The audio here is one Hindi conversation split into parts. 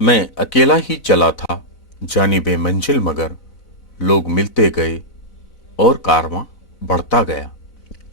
मैं अकेला ही चला था जानी बेमंजिल, मगर लोग मिलते गए और कारवां बढ़ता गया।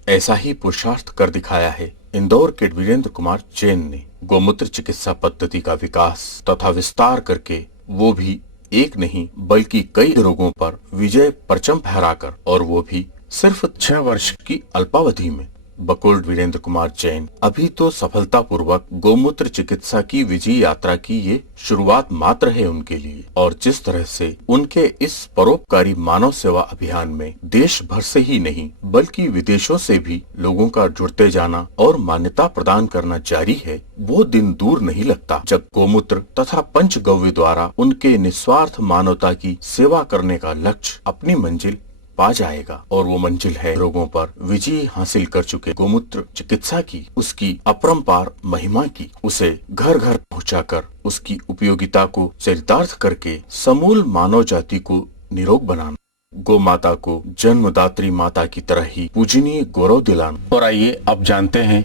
ऐसा ही पुरुषार्थ कर दिखाया है इंदौर के वीरेंद्र कुमार जैन ने। गौमूत्र चिकित्सा पद्धति का विकास तथा विस्तार करके वो भी एक नहीं बल्कि कई रोगों पर विजय परचम फहराकर, और वो भी सिर्फ 6 वर्ष की अल्पावधि में। बकोल्ड वीरेंद्र कुमार जैन अभी तो सफलतापूर्वक गौमूत्र चिकित्सा की विजय यात्रा की ये शुरुआत मात्र है उनके लिए। और जिस तरह से उनके इस परोपकारी मानव सेवा अभियान में देश भर से ही नहीं बल्कि विदेशों से भी लोगों का जुड़ते जाना और मान्यता प्रदान करना जारी है, वो दिन दूर नहीं लगता जब गौमूत्र तथा पंचगव्य द्वारा उनके निस्वार्थ मानवता की सेवा करने का लक्ष्य अपनी मंजिल पा जाएगा। और वो मंजिल है रोगों पर विजय हासिल कर चुके गौमूत्र चिकित्सा की, उसकी अपरंपार महिमा की, उसे घर घर पहुंचाकर उसकी उपयोगिता को चरितार्थ करके समूल मानव जाति को निरोग बनाना, गौ माता को जन्मदात्री माता की तरह ही पूजनीय गौरव दिलाना। और आइए अब जानते हैं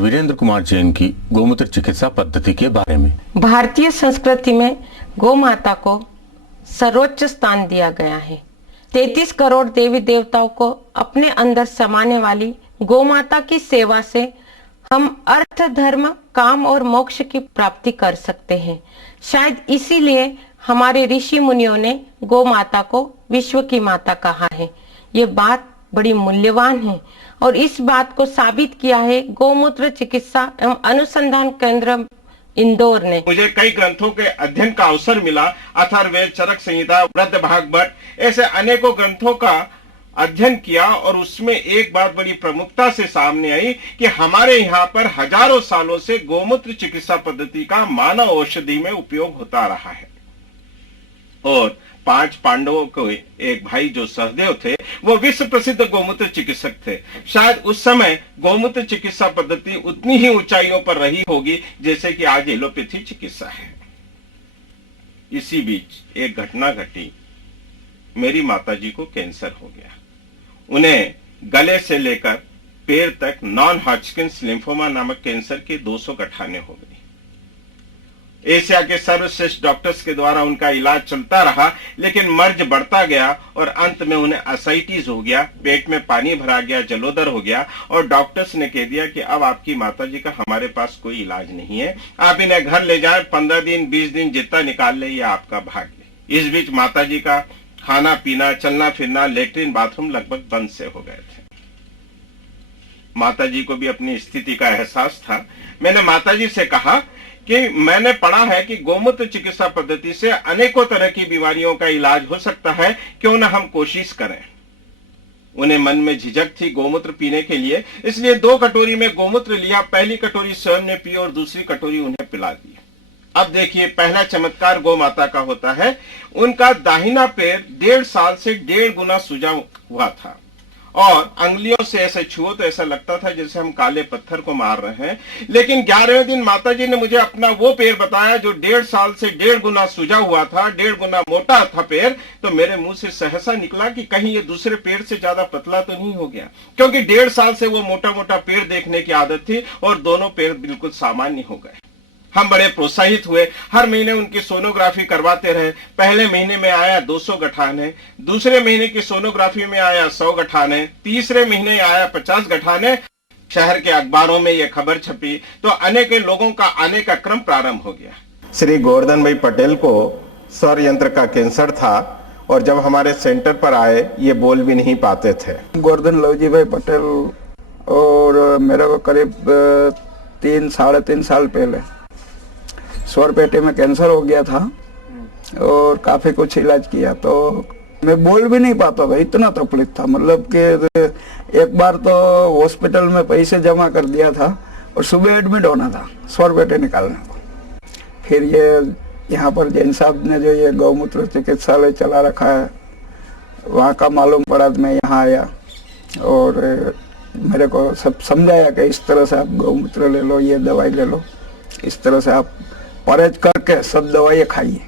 वीरेंद्र कुमार जैन की गौमूत्र चिकित्सा पद्धति के बारे में। भारतीय संस्कृति में गौ माता को सर्वोच्च स्थान दिया गया है। 33 करोड़ देवी देवताओं को अपने अंदर समाने वाली गौ माता की सेवा से हम अर्थ, धर्म, काम और मोक्ष की प्राप्ति कर सकते हैं। शायद इसीलिए हमारे ऋषि मुनियों ने गौ माता को विश्व की माता कहा है। ये बात बड़ी मूल्यवान है और इस बात को साबित किया है गौमूत्र चिकित्सा एवं अनुसंधान केंद्र इंदौर ने। मुझे कई ग्रंथों के अध्ययन का अवसर मिला। अथर्ववेद, चरक संहिता, वृद्ध भागवत, ऐसे अनेकों ग्रंथों का अध्ययन किया और उसमें एक बात बड़ी प्रमुखता से सामने आई कि हमारे यहाँ पर हजारों सालों से गौमूत्र चिकित्सा पद्धति का मानव औषधि में उपयोग होता रहा है। और 5 पांडवों को एक भाई जो सहदेव थे, वो विश्व प्रसिद्ध गौमूत्र चिकित्सक थे। शायद उस समय गौमूत्र चिकित्सा पद्धति उतनी ही ऊंचाइयों पर रही होगी जैसे कि आज एलोपैथी चिकित्सा है। इसी बीच एक घटना घटी। मेरी माताजी को कैंसर हो गया। उन्हें गले से लेकर पैर तक नॉन हॉजकिंस लिम्फोमा नामक कैंसर के 200 गठाने हो गई। एशिया के सर्वश्रेष्ठ डॉक्टर्स के द्वारा उनका इलाज चलता रहा, लेकिन मर्ज बढ़ता गया और अंत में उन्हें असाइटिस हो गया, पेट में पानी भरा गया, जलोदर हो गया और डॉक्टर्स ने कह दिया कि अब आपकी माताजी का हमारे पास कोई इलाज नहीं है, आप इन्हें घर ले जाएं, 15 दिन 20 दिन जितना निकाल ले ये आपका भाग्य। इस बीच माताजी का खाना पीना, चलना फिरना, लेटरिन बाथरूम लगभग बंद से हो गए थे। माताजी को भी अपनी स्थिति का एहसास था। मैंने माताजी से कहा कि मैंने पढ़ा है कि गौमूत्र चिकित्सा पद्धति से अनेकों तरह की बीमारियों का इलाज हो सकता है, क्यों ना हम कोशिश करें। उन्हें मन में झिझक थी गौमूत्र पीने के लिए, इसलिए 2 कटोरी में गौमूत्र लिया। पहली कटोरी स्वयं ने पी और दूसरी कटोरी उन्हें पिला दी। अब देखिए, पहला चमत्कार गौ माता का होता है। उनका दाहिना पैर 1.5 साल से 1.5 गुना सूजा हुआ था और अंगुलियों से ऐसे छुओ तो ऐसा लगता था जैसे हम काले पत्थर को मार रहे हैं। लेकिन 11वें दिन माताजी ने मुझे अपना वो पैर बताया जो 1.5 साल से 1.5 गुना सूजा हुआ था, 1.5 गुना मोटा था पैर। तो मेरे मुंह से सहसा निकला कि कहीं ये दूसरे पैर से ज्यादा पतला तो नहीं हो गया, क्योंकि 1.5 साल से वो मोटा मोटा पैर देखने की आदत थी और दोनों पैर बिल्कुल सामान्य हो गए। हम बड़े प्रोत्साहित हुए। हर महीने उनकी सोनोग्राफी करवाते रहे। पहले महीने में आया 200 गठाने, दूसरे महीने की सोनोग्राफी में आया 100 गठाने, तीसरे महीने आया 50 गठाने। शहर के अखबारों में यह खबर छपी तो अनेक लोगों का आने का क्रम प्रारंभ हो गया। श्री गोवर्धन भाई पटेल को स्वर यंत्र का कैंसर था और जब हमारे सेंटर पर आए ये बोल भी नहीं पाते थे। गोवर्धन लवजी भाई पटेल और मेरे को करीब 3-3.5 साल पहले स्वर पेटे में कैंसर हो गया था और काफी कुछ इलाज किया तो मैं बोल भी नहीं पाता था, इतना तकलीफ था। मतलब कि एक बार तो हॉस्पिटल में पैसे जमा कर दिया था और सुबह एडमिट होना था स्वर पेटे निकालने को। फिर ये यहाँ पर जैन साहब ने जो ये गौमूत्र चिकित्सालय चला रखा है, वहाँ का मालूम पड़ा तो मैं यहाँ आया और मेरे को सब समझाया कि इस तरह से आप गौमूत्र ले लो, ये दवाई ले लो, इस तरह से आप परहेज करके सब दवाइयाँ खाइए।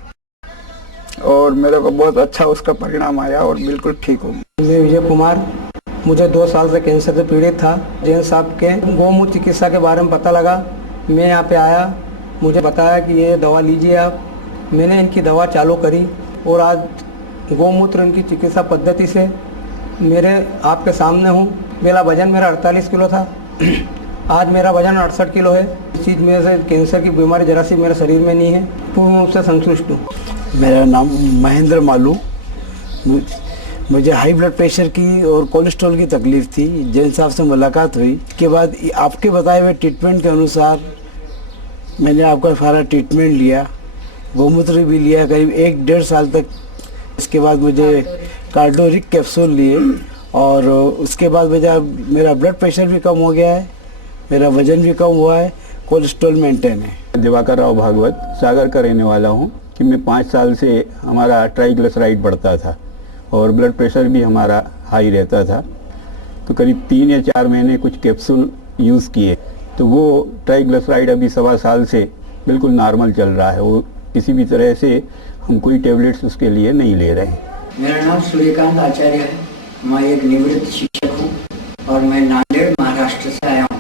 और मेरे को बहुत अच्छा उसका परिणाम आया और बिल्कुल ठीक हूँ। मैं विजय कुमार, मुझे 2 साल से कैंसर से पीड़ित था। जैन साहब के गौमूत्र चिकित्सा के बारे में पता लगा, मैं यहाँ पे आया, मुझे बताया कि ये दवा लीजिए आप, मैंने इनकी दवा चालू करी और आज गौमूत्र इनकी चिकित्सा पद्धति से मेरे आपके सामने हूँ। मेरा 48 किलो था, आज मेरा वजन 68 किलो है। इस चीज़ में से कैंसर की बीमारी जरा सी मेरे शरीर में नहीं है, पूर्ण रूप से संतुष्ट हूँ। मेरा नाम महेंद्र मालू। मुझे हाई ब्लड प्रेशर की और कोलेस्ट्रॉल की तकलीफ थी। जैन साहब से मुलाकात हुई के बाद आपके बताए हुए ट्रीटमेंट के अनुसार मैंने आपका सारा ट्रीटमेंट लिया, गौमूत्र भी लिया करीब 1-1.5 साल तक। इसके बाद मुझे कार्डोरिक कैप्सूल लिए और उसके बाद मेरा ब्लड प्रेशर भी कम हो गया है, मेरा वजन भी कम हुआ है, कोलेस्ट्रॉल मेंटेन है। दिवाकर राव भागवत सागर का रहने वाला हूँ कि मैं 5 साल से हमारा ट्राइग्लिसराइड बढ़ता था और ब्लड प्रेशर भी हमारा हाई रहता था। तो करीब 3 या 4 महीने कुछ कैप्सूल यूज़ किए तो वो ट्राइग्लिसराइड अभी 1.25 साल से बिल्कुल नॉर्मल चल रहा है। वो किसी भी तरह से हम कोई टेबलेट्स उसके लिए नहीं ले रहे हैं। मेरा नाम सूर्यकांत आचार्य है। मैं एक निवृत्त शिक्षक हूँ और मैं नांदेड़ महाराष्ट्र से आया हूँ।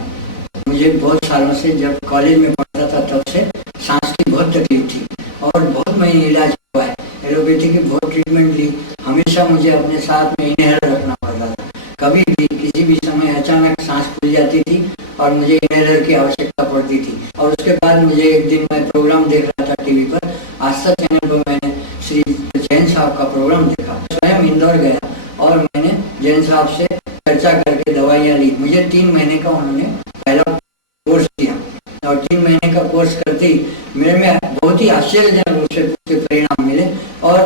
मुझे बहुत सालों से जब कॉलेज में पढ़ता था तब से सांस की बहुत तकलीफ थी और बहुत मैंने इलाज हुआ है, एलोपैथी की बहुत ट्रीटमेंट ली। हमेशा मुझे अपने साथ में इनहेलर रखना पड़ता था। कभी भी किसी भी समय अचानक सांस फूल जाती थी और मुझे इनहेलर की आवश्यकता पड़ती थी। और उसके बाद मुझे एक दिन मैं प्रोग्राम देख रहा था टीवी पर, आस्था चैनल पर मैंने श्री जैन साहब का प्रोग्राम देखा। स्वयं इंदौर गया और मैंने जैन साहब से चर्चा करके दवाइयाँ ली। मुझे 3 महीने का उन्होंने पहला कोर्स दिया और 3 महीने का कोर्स करते ही मेरे में बहुत ही आश्चर्यजनक रूप से उसके परिणाम मिले और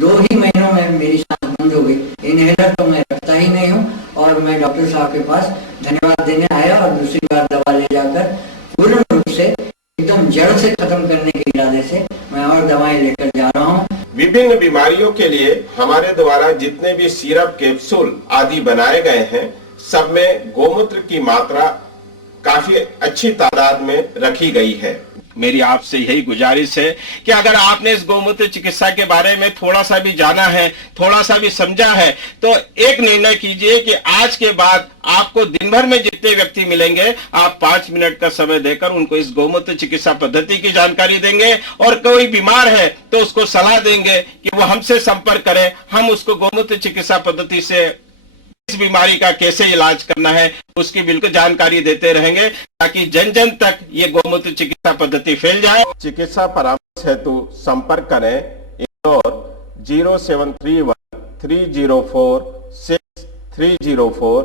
2 ही महीनों में मेरी सांस बंद हो गई। इनहेलर तो मैं रखता ही नहीं हूँ और मैं डॉक्टर साहब के पास धन्यवाद देने आया और दूसरी बार दवा ले जाकर पूर्ण रूप से एकदम जड़ से खत्म करने के इरादे से मैं और दवाएं लेकर जा रहा हूँ। विभिन्न बीमारियों के लिए हमारे द्वारा जितने भी सिरप, कैप्सूल आदि बनाए गए हैं, सब में गोमूत्र की मात्रा काफी अच्छी तादाद में रखी गई है। मेरी आपसे यही गुजारिश है कि अगर आपने इस गौमूत्र चिकित्सा के बारे में थोड़ा सा भी जाना है, थोड़ा सा भी समझा है, तो एक निर्णय कीजिए कि आज के बाद आपको दिन भर में जितने व्यक्ति मिलेंगे, आप 5 मिनट का समय देकर उनको इस गौमूत्र चिकित्सा पद्धति की जानकारी देंगे और कोई बीमार है तो उसको सलाह देंगे कि वो हमसे संपर्क करे। हम उसको गौमूत्र चिकित्सा पद्धति से इस बीमारी का कैसे इलाज करना है उसकी बिल्कुल जानकारी देते रहेंगे ताकि जन जन तक ये गौमूत्र चिकित्सा पद्धति फैल जाए। चिकित्सा परामर्श हेतु संपर्क करें इंदौर 0731 304 6304